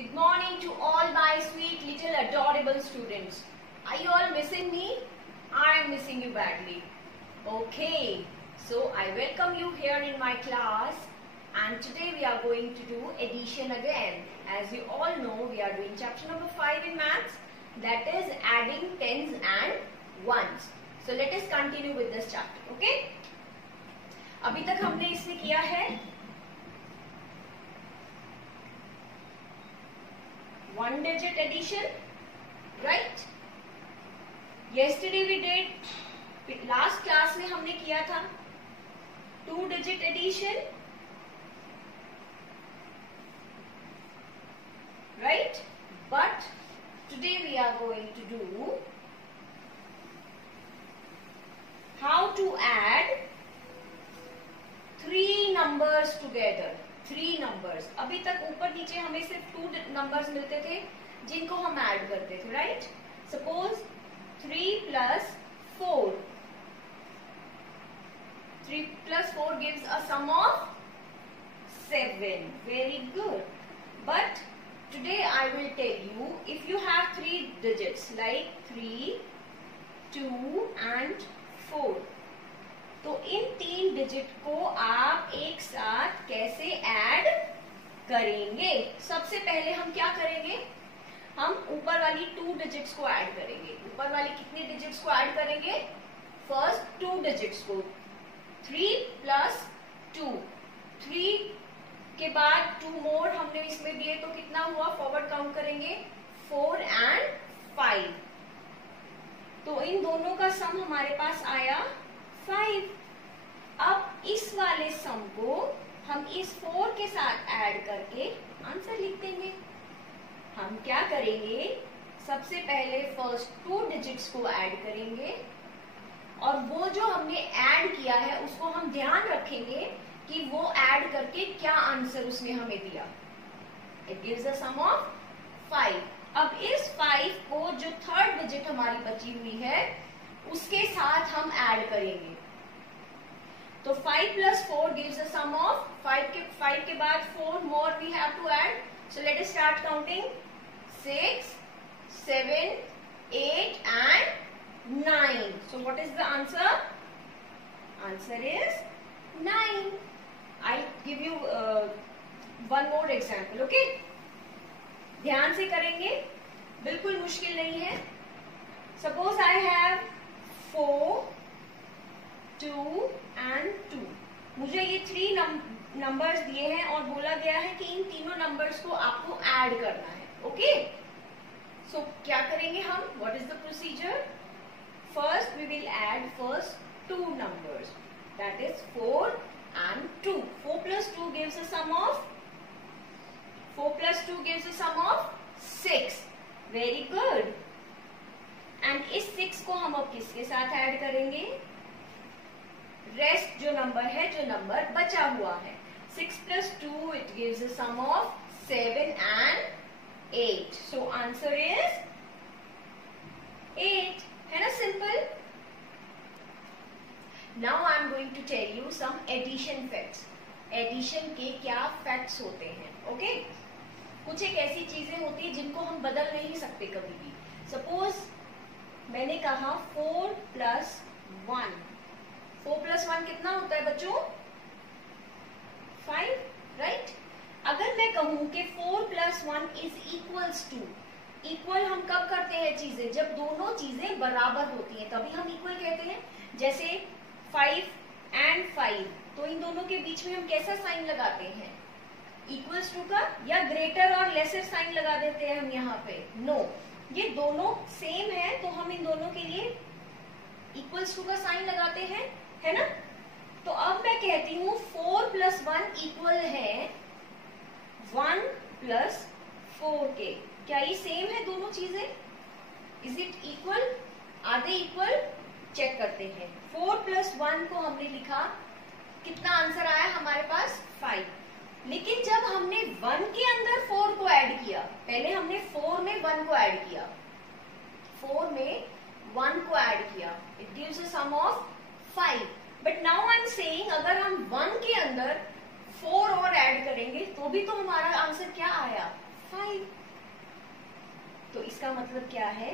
Good morning to all my sweet little adorable students. Are you all missing me? I am missing you badly. Okay, so I welcome you here in my class, and today we are going to do addition again. As you all know, we are doing chapter number 5 in maths, that is adding tens and ones. So let us continue with this chapter, okay? अभी तक हमने इसमें किया है one digit addition, right? Yesterday we did, last class में हमने किया था two digit addition, right? But today we are going to do how to add three numbers together. Three numbers. अभी तक ऊपर नीचे हमें सिर्फ टू नंबर्स मिलते थे जिनको हम ऐड करते थे, right? Suppose 3 plus 4. 3 plus 4 gives a sum of 7. Very good. But today I will tell you, if you have three digits like 3, 2 and 4, तो इन 3 डिजिट को आप एक साथ कैसे ऐड करेंगे? सबसे पहले हम क्या करेंगे? हम ऊपर वाली 2 डिजिट्स को ऐड करेंगे. ऊपर वाली कितने डिजिट्स को ऐड करेंगे? फर्स्ट 2 डिजिट्स को. 3 प्लस 2. 3 के बाद 2 मोर हमने इसमें दिए तो कितना हुआ? फॉरवर्ड काउंट करेंगे 4 and 5. तो इन दोनों का सम हमारे पास आया 5. अब इस वाले सम को हम इस 4 के साथ ऐड करके आंसर लिख देंगे. हम क्या करेंगे? सबसे पहले फर्स्ट 2 डिजिट्स को ऐड करेंगे और वो जो हमने ऐड किया है उसको हम ध्यान रखेंगे कि वो ऐड करके क्या आंसर उसने हमें दिया. It gives a sum of 5. अब इस 5 को जो थर्ड डिजिट हमारी बची हुई है उसके साथ हम ऐड करेंगे. तो 5 plus 4 gives a sum of 5 के बाद 4 more we have to add. So let us start counting. 6, 7, 8 and 9. So what is the answer? Answer is 9. I'll give you one more example, okay? ध्यान से करेंगे, बिल्कुल मुश्किल नहीं है. Suppose I have 4, 2 and 2. मुझे ये 3 नंबर्स दिए हैं और बोला गया है कि इन तीनों नंबर्स को आपको ऐड करना है, ओके? सो क्या करेंगे हम? What is the procedure? First we will add first 2 numbers, that is 4 and 2. 4 plus 2 gives a sum of 6. Very good. And इस 6 को हम अब किसके साथ ऐड करेंगे? रेस्ट जो नंबर है, जो नंबर बचा हुआ है. 6 plus 2 it gives a sum of 7 and 8. So answer is 8. है ना? Simple. Now I am going to tell you some addition facts. Addition के क्या फैक्ट्स होते हैं, ओके? कुछ एक ऐसी चीजें होती है जिनको हम बदल नहीं सकते कभी भी. सपोज मैंने कहा 4 plus 1. 4 plus 1 कितना होता है बच्चों? 5, राइट? अगर मैं कहूं कि 4 plus 1 is equals to, equal हम कब करते हैं चीजें? जब दोनों चीजें बराबर होती हैं तभी हम इक्वल कहते हैं. जैसे 5 and 5, तो इन दोनों के बीच में हम कैसा साइन लगाते हैं? इक्वल्स टू का, या ग्रेटर और लेसर साइन लगा देते हैं हम यहाँ पे? नो, ये दोनों सेम है तो हम इन दोनों के लिए इक्वल्स टू का साइन लगाते हैं, है ना? तो अब मैं कहती हूँ 4 plus 1 इक्वल है 1 plus 4 के. क्या ये सेम है दोनों चीजें? Is it equal? Are they equal? Check करते हैं. 4 plus 1 को हमने लिखा, कितना आंसर आया हमारे पास? 5. लेकिन जब हमने 1 के अंदर 4 को ऐड किया, पहले हमने 4 में 1 को ऐड किया, 4 में 1 को ऐड किया, it gives a sum of 5. But now I am saying अगर हम 1 के अंदर 4 और ऐड करेंगे तो भी तो हमारा आंसर क्या आया? 5। तो इसका मतलब क्या है,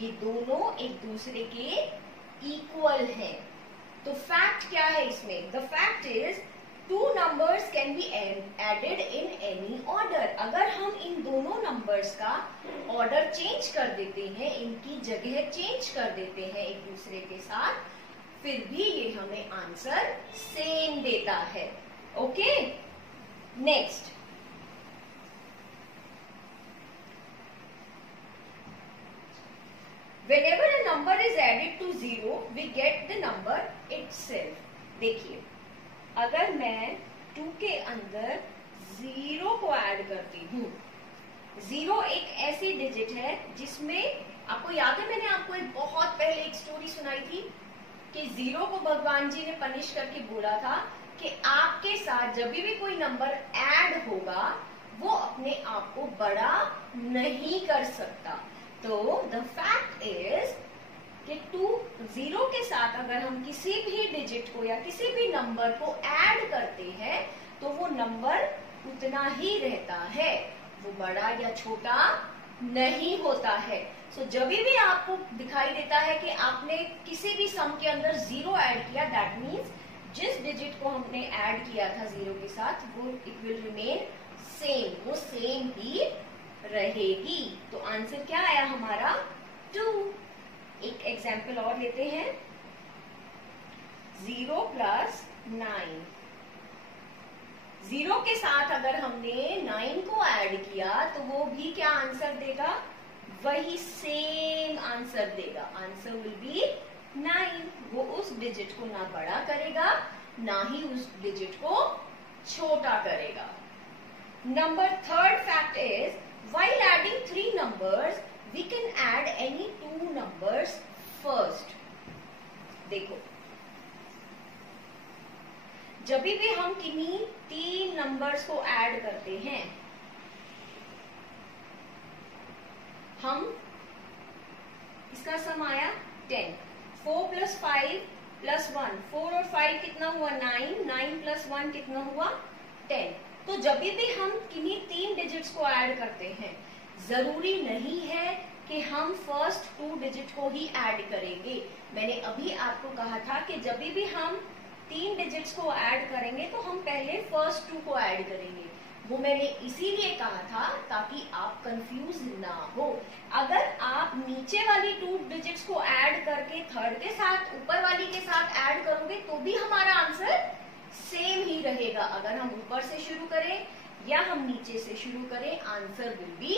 ये दोनों एक दूसरे के इक्वल हैं। तो फैक्ट क्या है इसमें, the fact is 2 numbers can be added in any order. अगर हम इन दोनों नंबर्स का ऑर्डर चेंज कर देते हैं, इनकी जगह चेंज कर देते हैं एक दूसरे के साथ, फिर भी ये हमें आंसर सेम देता है। Okay, next, whenever a number is added to 0, we get the number itself। देखिए, अगर मैं 2 के अंदर 0 को ऐड करती हूँ, 0 एक ऐसी डिजिट है जिसमें, आपको याद है मैंने आपको एक बहुत पहले एक स्टोरी सुनाई थी कि 0 को भगवान जी ने पनिश करके बोला था कि आपके साथ जब भी कोई नंबर ऐड होगा वो अपने आप को बड़ा नहीं कर सकता। तो द फैक्ट इज कि 0 के साथ अगर हम किसी भी डिजिट को या किसी भी नंबर को ऐड करते हैं तो वो नंबर उतना ही रहता है, वो बड़ा या छोटा नहीं होता है। सो जब भी आपको दिखाई देता है कि आपने किसी भी सम के अंदर 0 ऐड किया, दैट मीन्स जिस डिजिट को हमने ऐड किया था 0 के साथ वो इट विल रिमेन सेम, वो सेम ही रहेगी। तो आंसर क्या आया हमारा 2। एक एग्जाम्पल और लेते हैं, 0 + 9। 0 के साथ अगर हमने 9 को ऐड किया तो वो भी क्या आंसर देगा, वही सेम आंसर देगा। Answer will B 9। वो उस डिजिट को ना बड़ा करेगा ना ही उस डिजिट को छोटा करेगा। Number 3rd fact is, while adding 3 numbers we can add any 2 numbers first। देखो, जब भी हम किन्हीं 3 नंबर्स को ऐड करते हैं, हम इसका सम आया 10, 4 + 5 + 1, 4 और 5 कितना हुआ 9, 9 + 1 कितना हुआ 10। तो जब भी हम किन्हीं 3 डिजिट्स को ऐड करते हैं, जरूरी नहीं है कि हम फर्स्ट 2 डिजिट को ही ऐड करेंगे। मैंने अभी आपको कहा था कि जब भी हम 3 डिजिट्स को ऐड करेंगे तो हम पहले फर्स्ट 2 को ऐड करेंगे। वो मैंने इसीलिए कहा था ताकि आप कंफ्यूज ना हो। अगर आप नीचे वाली 2 डिजिट्स को ऐड करके थर्ड के साथ ऊपर वाली के साथ ऐड करोगे तो भी हमारा आंसर सेम ही रहेगा। अगर हम ऊपर से शुरू करें या हम नीचे से शुरू करें, आंसर विल बी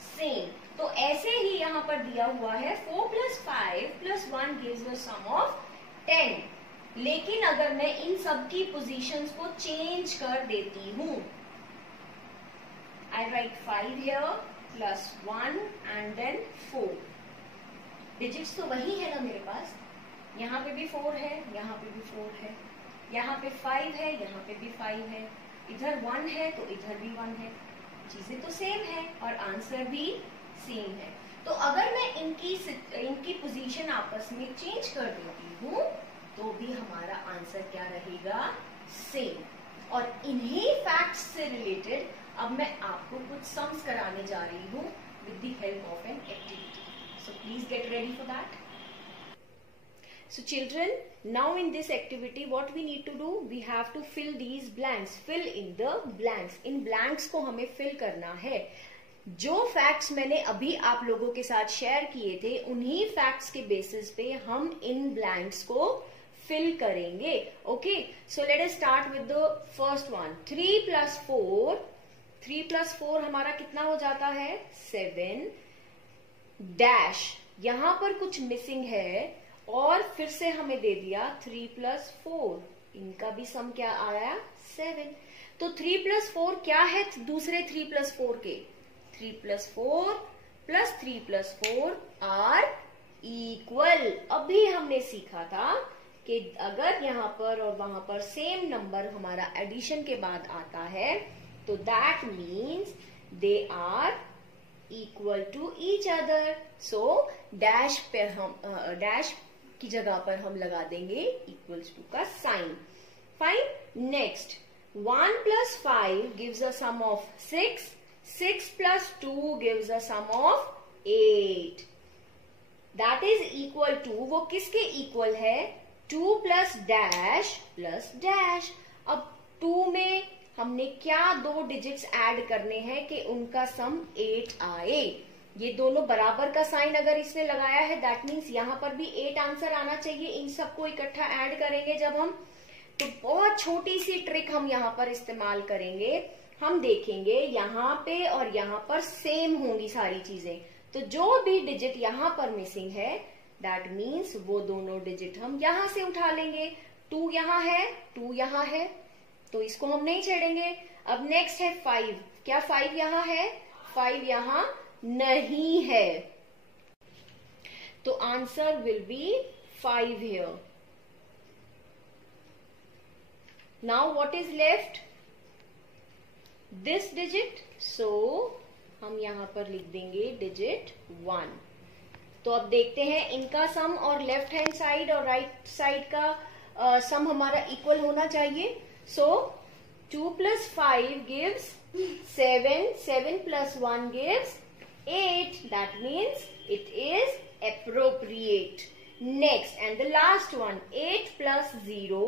सेम। तो ऐसे ही यहाँ पर दिया हुआ है 4 + 5 + 1 gives the sum of 10। लेकिन अगर मैं इन सब की पोजीशंस को चेंज कर देती हूँ, I write 5 here + 1 and then 4। Digits तो वही है ना मेरे पास, यहाँ पे भी 4 है, यहाँ पे भी 4 है, यहाँ पे 5 है, यहाँ पे भी 5 है, इधर 1 है तो इधर भी 1 है। चीजें तो सेम है और आंसर भी सेम है। तो अगर मैं इनकी पोजीशन आपस में चेंज कर देती हूँ तो भी हमारा आंसर क्या रहेगा, सेम। और इन्हीं फैक्ट्स से रिलेटेड अब मैं आपको कुछ सम्स कराने जा रही हूँ with the help of an activity. So please get ready for that. So children, now in this activity what we need to do, we have to fill these blanks, fill in the blanks। In blanks को हमें fill करना है। जो facts मैंने अभी आप लोगों के साथ शेयर किए थे उन्हीं facts के बेसिस पे हम इन blanks को fill करेंगे। Okay, so let us start with the first one। 3 + 4, 3 + 4 हमारा कितना हो जाता है 7 डैश, यहाँ पर कुछ मिसिंग है और फिर से हमें दे दिया 3 + 4, इनका भी सम क्या आया 7। तो 3 + 4 क्या है दूसरे 3 + 4 के, 3 + 4 + 3 + 4 आर इक्वल। अभी हमने सीखा था कि अगर यहाँ पर और वहां पर सेम नंबर हमारा एडिशन के बाद आता है तो that means they are equal to each other. So dash पे हम डैश की जगह पर हम लगा देंगे इक्वल्स टू का sign. Fine, next 1 + 5 gives a sum of 6, 6 plus 2 gives a sum of 8. That is equal to, वो किसके इक्वल है? 2 plus dash plus dash. अब 2 में हमने क्या दो डिजिट्स ऐड करने हैं कि उनका सम 8 आए. ये दोनों बराबर का साइन अगर इसने लगाया है, दैट मीन्स यहाँ पर भी 8 आंसर आना चाहिए. इन सबको इकट्ठा ऐड करेंगे जब हम, तो बहुत छोटी सी ट्रिक हम यहाँ पर इस्तेमाल करेंगे. हम देखेंगे यहाँ पे और यहाँ पर सेम होंगी सारी चीजें. तो जो भी डिजिट यहाँ पर मिसिंग है, दैट मीन्स वो दोनों डिजिट हम यहाँ से उठा लेंगे. 2 यहाँ है, 2 यहाँ है, तो इसको हम नहीं छेड़ेंगे. अब नेक्स्ट है 5. क्या 5 यहाँ है? 5 यहाँ नहीं है, तो answer will be 5 here. Now what is left? This digit. So हम यहां पर लिख देंगे डिजिट 1. तो अब देखते हैं इनका सम और लेफ्ट हैंड साइड और राइट साइड का सम हमारा इक्वल होना चाहिए. सो 2 plus 5 gives 7. 7 plus 1 gives 8. That means it is appropriate. Next and the last one, 8 plus 0.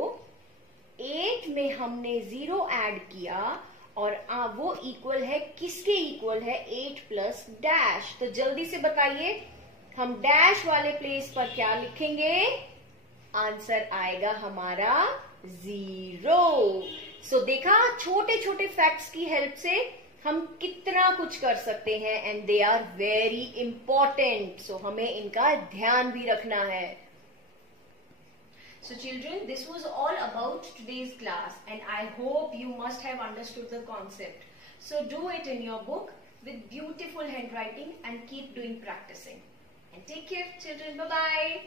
8 में हमने 0 ऐड किया और वो इक्वल है, किसके इक्वल है? 8 plus dash. तो जल्दी से बताइए हम डैश वाले प्लेस पर क्या लिखेंगे? आंसर आएगा हमारा 0. सो देखा, छोटे छोटे फैक्ट्स की हेल्प से हम कितना कुछ कर सकते हैं, and they are very important. So हमें इनका ध्यान भी रखना है. So children, this was all about today's class and I hope you must have understood the concept. So do it in your book with beautiful handwriting and keep doing practicing. And take care children. Bye-bye.